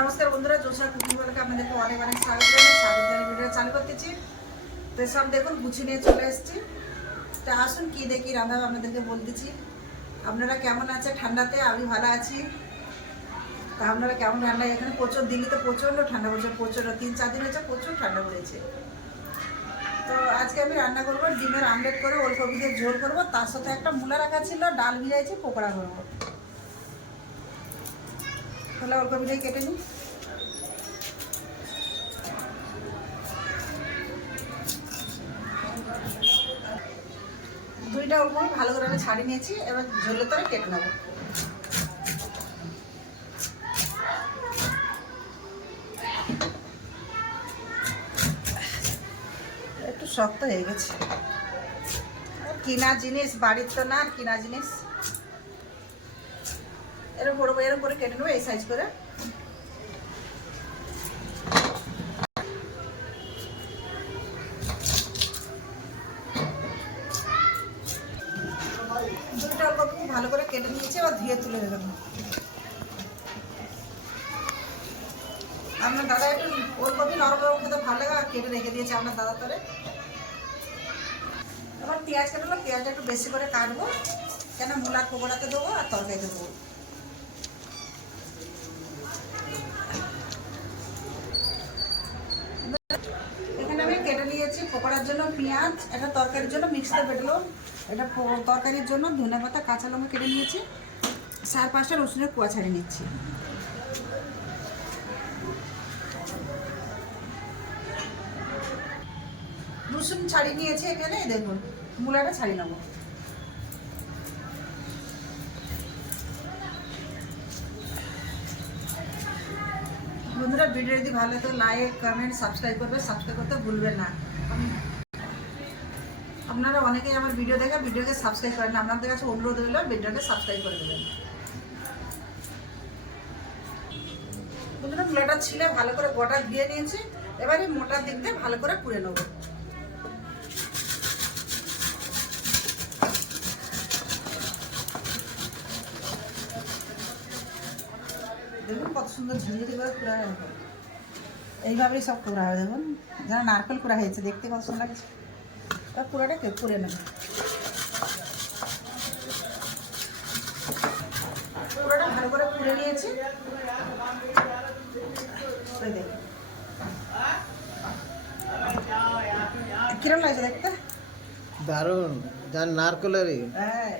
নমস্কার বন্ধুরা জোসা কুকিং বলকে আপনাদেরকে অনেক অনেক স্বাগত জানাই। স্বাগত জানিয়ে ভিডিও চালু করতেছি। তো সব দেখুন, গুছিয়ে নিয়ে চলে এসেছি। তা আসুন, কি দেখি, রান্না আপনাদেরকে বলতেছি আপনারা কেমন আছে ঠান্ডাতে আমি ভালো আছি। তা আপনারা কেমন রান্না? এখানে প্রচুর, দিল্লিতে প্রচণ্ড ঠান্ডা পড়ছে, প্রচণ্ড। তিন চার দিন হচ্ছে প্রচুর ঠান্ডা পড়েছে। তো আজকে আমি রান্না করব, ডিমের আমলেট করে ওলকপি দিয়ে ঝোল করব। তার সাথে একটা মূলা রাখা ছিল, ডাল ভিজাইছি, পকোড়া করব। তাহলে ওলকপিটাই কেটে নিই। দুইটা ওলকপি ভালো করে আমি ছাড়িয়ে নিয়েছি, এবার ঝোলের তরে কেটে নেব। একটু শক্ত হয়ে গেছে। কিনা জিনিস, বাড়ির তো না, আর কিনা জিনিস। এরকম বড় এরকম করে কেটে নেব, এই সাইজ করে। দুইটা অল্প খুব ভালো করে কেটে নিয়েছি, এবার ধুয়ে তুলে দেবো আপনার দাদা একটু ওলকপি নরম নরম খেতে ভালো লাগে, আর কেটে রেখে দিয়েছে আপনার দাদা তরে। এবার পেঁয়াজ কাটলো পেঁয়াজটা একটু বেশি করে কাটবো। কেন মূলার পকোড়াতে দেবো আর তরকারিতে দেবো এখানে আমি কেটে নিয়েছি পকোড়ার জন্য পেঁয়াজ এটা তরকারির জন্য মিক্সিতে বেটলো। এটা তরকারির জন্য ধনে পাতা, কাঁচা লঙ্কা কেটে নিয়েছি। চার পাঁচটা, রসুনের কুয়া ছাড়িয়ে নিচ্ছি। রসুন ছাড়িয়ে নিয়েছি এখানে দেখুন, মূলাটা ছাড়িয়ে নেব। বন্ধুরা ভিডিও যদি ভালো তো লাইক কমেন্ট সাবস্ক্রাইব করবে। সাবস্ক্রাইব করতে ভুলবেন না। আপনারা অনেকেই আমার ভিডিও দেখে ভিডিওকে সাবস্ক্রাইব করেন। আপনাদের কাছে অনুরোধ হইল ভিডিওকে সাবস্ক্রাইব করে দেবেন। বন্ধুরা ছিলে, ভালো করে গোটা দিয়ে নিয়েছি। এবারে মোটা দিক দিয়ে ভালো করে পুড়ে নেব। দেখুন কত সুন্দর ঝিরিঝিরি করে এইভাবেই সব পুরা হয় দেখুন। যেন নারকেল পুরা হয়েছে, দেখতে কত সুন্দর লাগছে। তা পুরাটা কে পুরে নেবে। পুরোটা ভালো করে পুড়ে নিয়েছি। কিরম লাগছে দেখতে? দারুণ। যার নারকেলেরই। হ্যাঁ।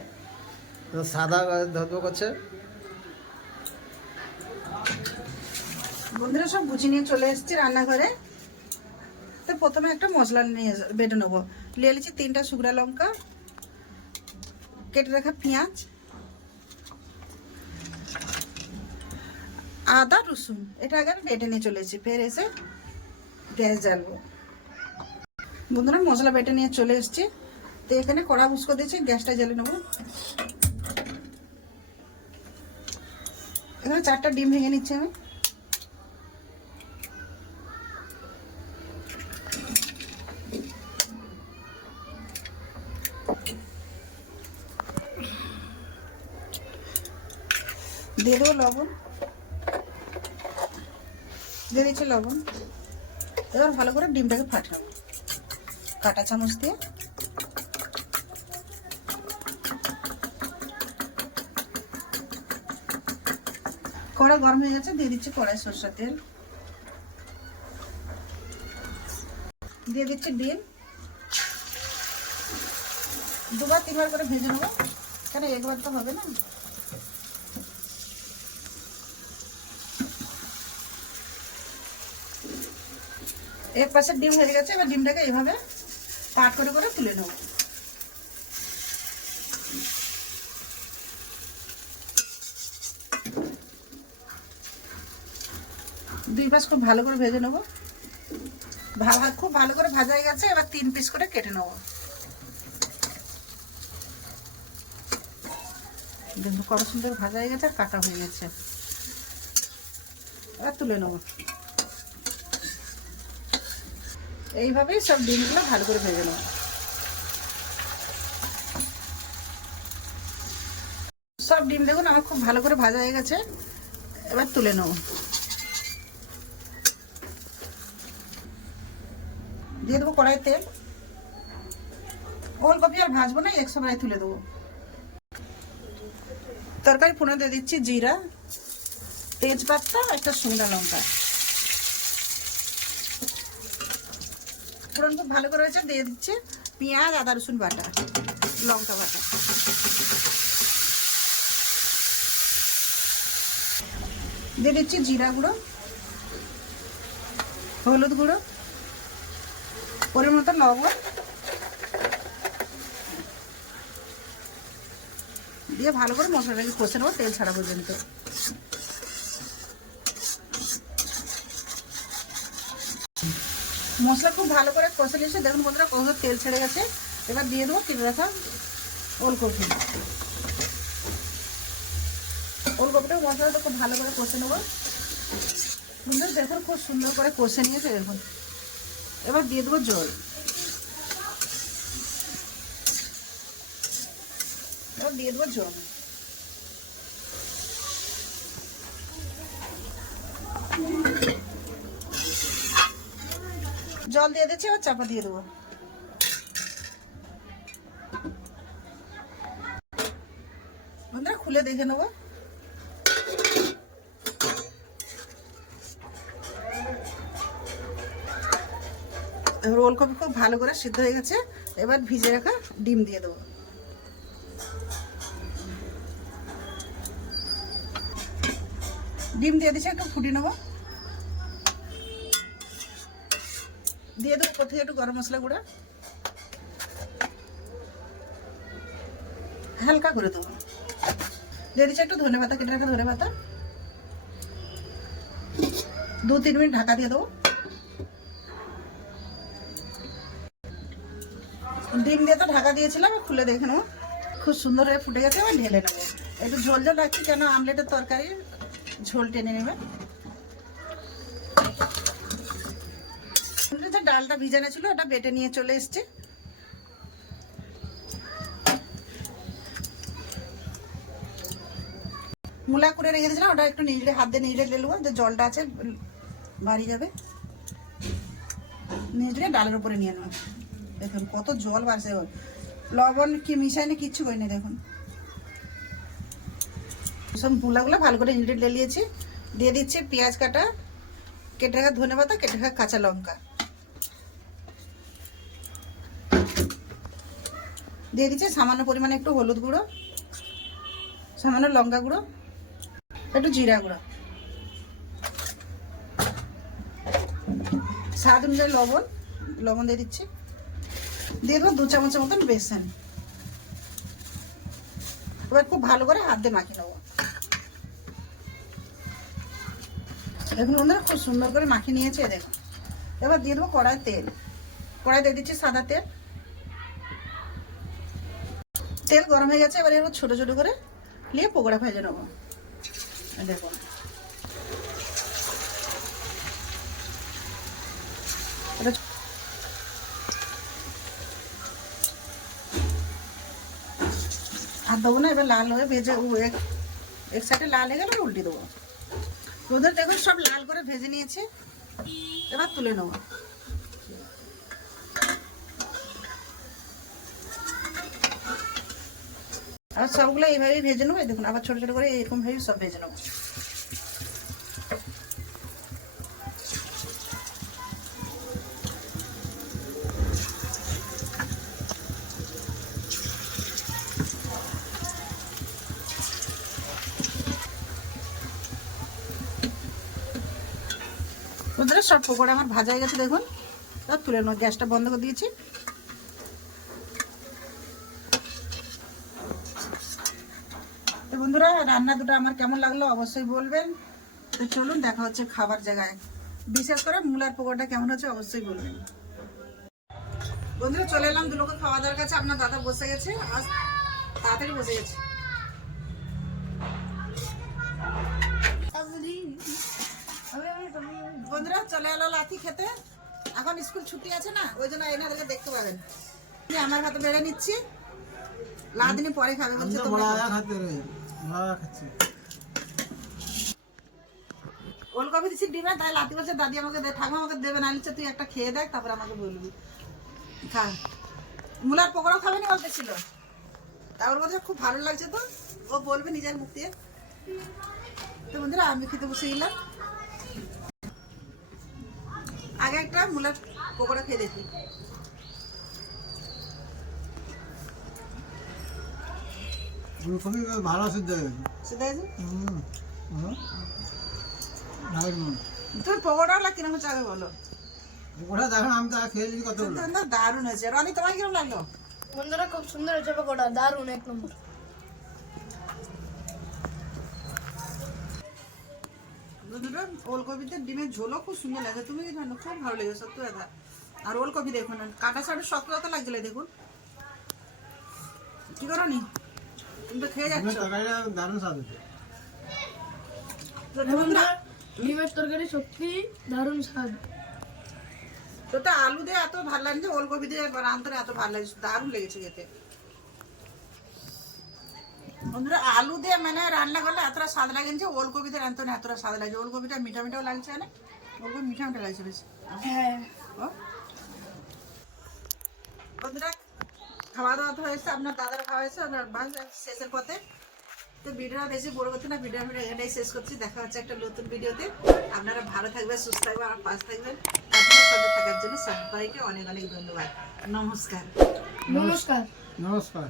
সাদা ধরবো করছে। বন্ধুরা সব গুছিয়ে নিয়ে চলে এসেছি রান্নাঘরে। তো প্রথমে একটা মশলা নিয়ে বেটে নেব। নিয়ে নিয়েছি তিনটা শুকনা লঙ্কা, কেটে রাখা পেঁয়াজ, আদা, রসুন। এটা আগে বেটে নিয়ে চলে এসেছি, ফের এসে গ্যাস জ্বালবো। বন্ধুরা, মশলা বেটে নিয়ে চলে এসেছি। তো এখানে কড়া উস্কো দিয়েছি, গ্যাসটা জ্বালিয়ে নেব। এখানে চারটা ডিম ভেঙে নিচ্ছি আমি। দিয়ে দেবো লবণ। দিয়ে দিচ্ছি লবণ। এবার ভালো করে ডিমটাকে ফাটাবো। কাটা চামচ দিয়ে। কড়া গরম হয়ে গেছে, দিয়ে দিচ্ছি কড়াই সরষের তেল। দিয়ে দিচ্ছি ডিম। দুবার তিনবার করে ভেজে নেব। কেন, একবার তো হবে না? এক পাশে ডিম হয়ে গেছে, এবার ডিমটাকে এইভাবে পাট করে করে তুলে নেব। দুই পাশ খুব ভালো করে ভেজে নেব। ভালো খুব ভালো করে ভাজা হয়ে গেছে, এবার তিন পিস করে কেটে নেব। দেখুন কত সুন্দর ভাজা হয়ে গেছে আর কাটা হয়ে গেছে। এবার তুলে নেব। এইভাবেই সব ডিমগুলো ভালো করে ভেজে নেব। সব ডিম দেখুন আমার খুব ভালো করে ভাজা হয়ে গেছে, এবার তুলে নেব। দিয়ে দেবো কড়াই তেল। ওলকপি আর ভাজবো না, একশো নয় তুলে দেবো। তরকারি পুনে দিয়ে দিচ্ছি জিরা, তেজপাতা, একটা সুন্দর লঙ্কা। ফোড়ন খুব ভালো করে হয়েছে, দিয়ে দিচ্ছে পেঁয়াজ, আদা, রসুন বাটা, লঙ্কা বাটা। দিয়ে দিচ্ছি জিরা গুঁড়ো, হলুদ গুঁড়ো পরিমাণ লবণ। দিয়ে ভালো করে মশলাটাকে কষে নেব, তেল ছাড়া পর্যন্ত। মশলা খুব ভালো করে কষে নিয়েছে। দেখুন বন্ধুরা, কত তেল ছেড়ে গেছে। এবার দিয়ে দেবো কেটে রাখা ওলকপি ওলকপিটা মশলাটা খুব ভালো করে কষে নেব। সুন্দর দেখুন খুব সুন্দর করে কষে নিয়েছে, দেখুন। এবার দিয়ে দেবো জল। এবার দিয়ে দেবো জল। জল দিয়ে দিচ্ছি, এবার চাপা দিয়ে দেবো। বন্ধুরা, খুলে দেখে নেব। এবার ওলকপি খুব ভালো করে সিদ্ধ হয়ে গেছে, এবার ভিজে রাখা ডিম দিয়ে দেবো। ডিম দিয়ে দিচ্ছি, একটু ফুটিয়ে নেব। দিয়ে দেবো কোথায় একটু গরম মশলা গুঁড়া। হালকা করে দেবো। দিয়ে দিচ্ছি একটু ধনে পাতা, কেটে রাখা ধনে পাতা। দু তিন মিনিট ঢাকা দিয়ে দেবো। ডিম দিয়ে তো ঢাকা দিয়েছিলাম, খুলে দেখে নেব। খুব সুন্দর হয়ে ফুটে গেছে, এবার ঢেলে নেব। একটু ঝোল ঝোল রাখছি কেন আমলেটের তরকারি ঝোল টেনে নেবে যে ডালটা ভিজানো ছিল, ওটা বেটে নিয়ে চলে এসছে। মূলা করে রেখে দিয়েছিলাম ওটা একটু নিজড়ে হাত দিয়ে নিজড়ে নেব, যে জলটা আছে, বাড়ি যাবে। নিজড়ে ডালের উপরে নিয়ে নেব। দেখুন, কত জল বাড়ছে। লবণ কি মিশাইনি কিচ্ছু করিনি, দেখুন। সব মূলাগুলো ভালো করে নিজড়ে লেলিয়েছি দিয়ে দিচ্ছি পেঁয়াজ কাটা, কেটে রাখা ধনে পাতা, কেটে রাখা কাঁচা লঙ্কা। দিয়ে দিচ্ছি সামান্য পরিমাণে একটু হলুদ গুঁড়ো, সামান্য লঙ্কা গুঁড়ো, একটু জিরা গুঁড়ো। স্বাদ অনুযায়ী লবণ লবণ দিয়ে দিচ্ছি। দিয়ে দেবো দু চামচের মতন বেসন। এবার খুব ভালো করে হাত দিয়ে মাখিয়ে নেব। দেখুন বন্ধুরা, খুব সুন্দর করে মাখিয়ে নিয়েছে দেখুন। এবার দিয়ে দেবো কড়াই তেল। কড়াই দিয়ে দিচ্ছি সাদা তেল। তেল গরম হয়ে গেছে, এবার এবার ছোটো ছোটো করে নিয়ে পকোড়া ভেজে নেব। দেখো। আর দেবো না, এবার লাল হয়ে ভেজে এক এক সাইডে লাল হয়ে গেলে উল্টে দেবো। ওদের দেখুন সব লাল করে ভেজে নিয়েছে, এবার তুলে নেব। আর সবগুলো এইভাবেই ভেজে নেব। দেখুন, আবার ছোটো ছোটো করে এরকম ভাবে সব ভেজে নেব। সব পকোড়া আমার ভাজা হয়ে গেছে, দেখুন। তুলে নেব, গ্যাসটা বন্ধ করে দিয়েছি তো বন্ধুরা রান্না দুটো আমার কেমন লাগল অবশ্যই বলবেন। তো চলুন দেখা হচ্ছে খাবার জায়গায়। বিশেষ করে মূলার পকোড়াটা কেমন হচ্ছে অবশ্যই বলবেন। বন্ধুরা চলে এলাম দুলোকে খাওয়া দাওয়ার কাছে। আপনার দাদা বসে গেছে আজ তাড়াতাড়ি বসে গেছে। বন্ধুরা চলে এলো লাথি খেতে। এখন স্কুল ছুটি আছে না ওই জন্য এনাদেরকে দেখতে পাবেন। আমি আমার হাতে বেড়ে নিচ্ছি। লাদিনী পরে খাবে বলছে তোমরা। ওলকপি দিচ্ছি ডিমে, তাই লাতি বলছে, দাদি আমাকে দে, ঠাকুমা আমাকে দেবে, না নিচ্ছে তুই একটা খেয়ে দেখ, তারপর আমাকে বলবি খা। মুলার পকোড়াও খাবে না বলতেছিল তারপর বলছে, খুব ভালো লাগছে তো। ও বলবে নিজের মুখ দিয়ে। তো বন্ধুরা, আমি খেতে বসে গেলাম। আগে একটা মুলার পকোড়া খেয়ে দেখি। ফুলকপি ভালো সিদ্ধ হয়েছে আছে হুম হুম দারুণ কীরকম আগে বলো ওটা দেখুন আমি তো খেয়েছি সত্যি না দারুণ হয়েছে রনি তোমার কীরকম লাগল বন্ধুরা খুব সুন্দর হয়েছে পকোড়া দারুণ এক নম্বর ওলকপিতে ডিমের ঝোলও খুব সুন্দর লাগে তুমি কি জানো খুব ভালো লেগেছে সত্যি কথা আর ওলকপি দেখুন কাটা শক্ত শক্ত লাগছিল দেখুন কি করো নি তুমি তো খেয়ে যাচ্ছ। তরকারিটা দারুণ স্বাদ হয়েছে। তো তরকারি সত্যি দারুণ স্বাদ। তো তো আলু দিয়ে এত ভালো লাগছে ওলকপি দিয়ে রান্তে এত ভালো লাগছে দারুণ লেগেছে খেতে। বন্ধুরা আলু দিয়ে মানে রান্না করলে এতটা স্বাদ লাগে যে ওলকপি দিয়ে রান্তে না এতটা স্বাদ লাগছে ওলকপিটা মিঠা মিঠাও লাগছে না ওলকপি মিঠা মিঠা লাগছে বেশ। হ্যাঁ? বন্ধুরা খাওয়া দাওয়া তো হয়েছে আপনার দাদার খাওয়া হয়েছে আপনার শেষের পথে। তো ভিডিওটা বেশি বড় করতে না ভিডিও আমি এখানেই শেষ করছি। দেখা হচ্ছে একটা নতুন ভিডিওতে। আপনারা ভালো থাকবেন সুস্থ থাকবেন আর পাশে থাকবেন। আপনার সাথে থাকার জন্য সবাইকে অনেক অনেক ধন্যবাদ। নমস্কার। নমস্কার। নমস্কার।